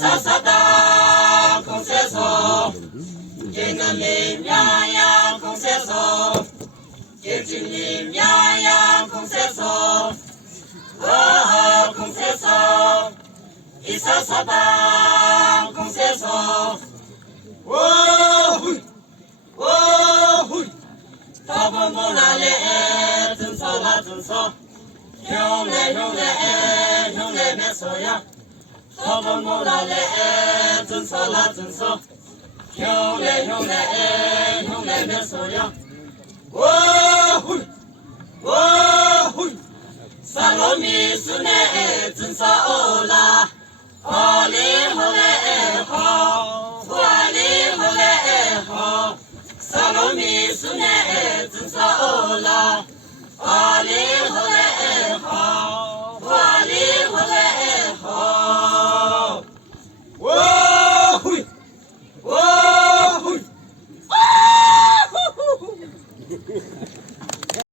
이사사다 공세서 예능님 야야 공세서 예진님 야야 공세서 공세서 이사사다 공세서 워후이 더블문화래 등서라 등서 흉내 매서야 더블문화래 등서라 등서 흉내 매서야 워후이 살로미 순에 등서올라 살로미 순에 등서올라